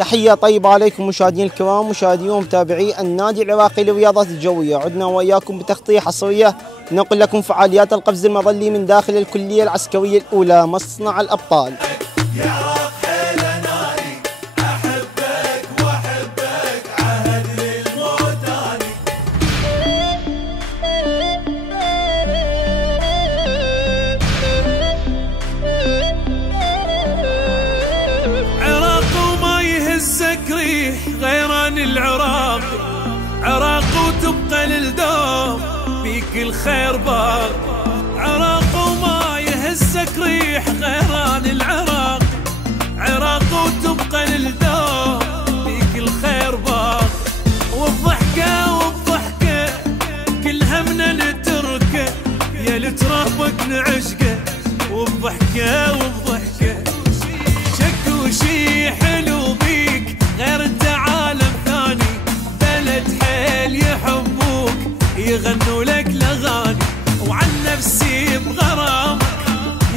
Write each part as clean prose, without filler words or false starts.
تحية طيبة عليكم مشاهدين الكرام، مشاهدي ومتابعي النادي العراقي للرياضات الجوية. عدنا وإياكم بتغطية حصرية ننقل لكم فعاليات القفز المظلي من داخل الكلية العسكرية الأولى مصنع الأبطال. غيران العراق عراق وتبقى للدوم فيك الخير باق. عراق وما يهزك ريح غيران العراق عراق وتبقى للدوم فيك الخير باق. والضحكة والضحكة كل همنا نتركه يا لترهبك نعشقه. والضحكة والضحكة شك وشي حلو بيك غير انت عالم ثاني. بلد حيل يحبوك يغنوا لك الاغاني وعن نفسي بغرامك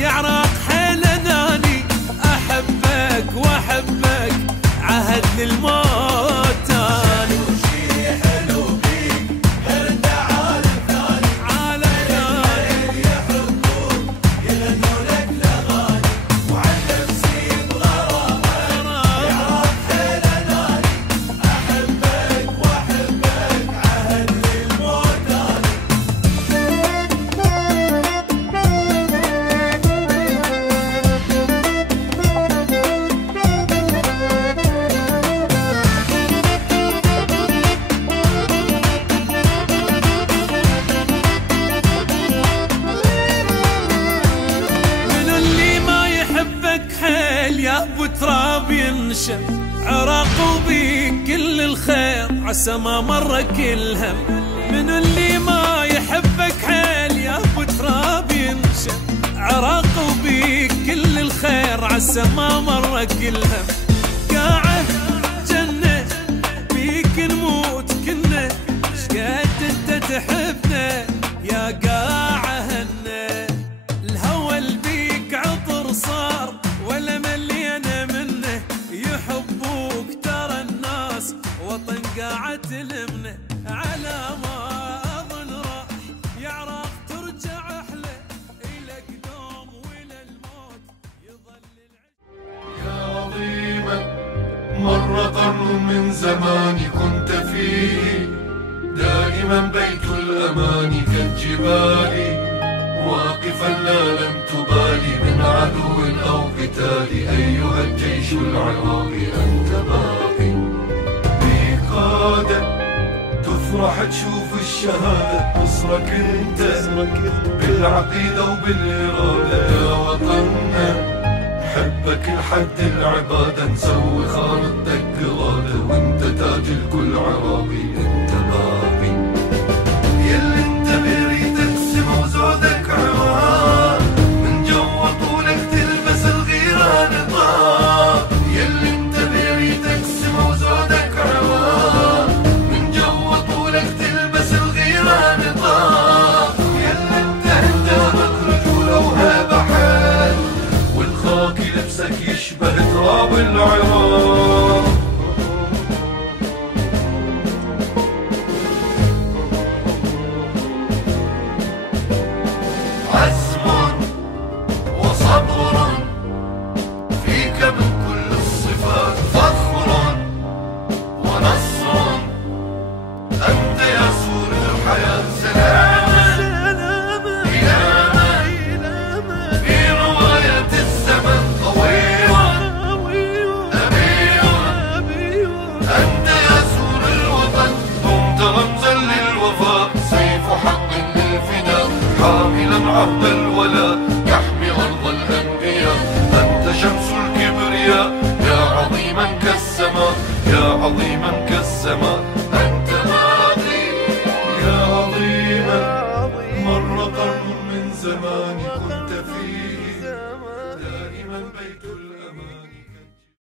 يا عراق حيل اناني. احبك واحبك عهد للموت تاني. وشي حلو بيك غير انت عالم ثاني. عالم ثاني يحبوك يغنوا لك الاغاني وعن نفسي بغرامك يا عراق حيل اناني. احبك واحبك عهد للموت تاني. منو اللي ما يحبك حيل يا ابو تراب ينشم. عراق وبيك كل الخير عسى ما مرك الهم. منو اللي ما يحبك حيل يا ابو تراب ينشم. عراق وبيك كل الخير عسى ما مرك الهم. قاعه جنة بيك نموت كنا شقد انت تحبنا يا قاعه هنه. الهوى اللي بيك عطر صار ولا ملينا منه. يحبوك ترى الناس وطن قاعة تلمنه. على ما اظن راح يا عراق ترجع احلى الك دوم والى الموت يظل يا عظيما مر قرن من زماني كنت فيه دائما بيت الأمان كالجبال واقفا لا لم تبالي من عدو أو قتال. أيها الجيش العراقي أنت باقي بقادة تفرح تشوف الشهادة. نصرك أنت بالعقيدة وبالإرادة. يا وطننا نحبك لحد العبادة نسوي خارطتك قرادة. وانت تاج الكل عراقي انت باقي. يلي انت بريتك سما وزودك عراق من جوا طولك تلبس الغيرة نطاق. يلي انت بريتك سما وزودك عراق من جوا طولك تلبس الغيرة نطاق. يلي انت هندامك رجولة وهيبة حيل والخاكي لبسك يشبه تراب العراق. عزم وصبر فيك من كل الصفات. فخر ونصر أنت يا سور الحياة. سلامة إلامة في رواية الزمن. طويل أبي أنت يا سور الوطن. دمت رمزا للوفاء سيف حق للفداء. حاملا عهد الولاء يحمي أرض الأنبياء. أنت شمس الكبرياء يا عظيما كالسماء. يا عظيما كالسماء.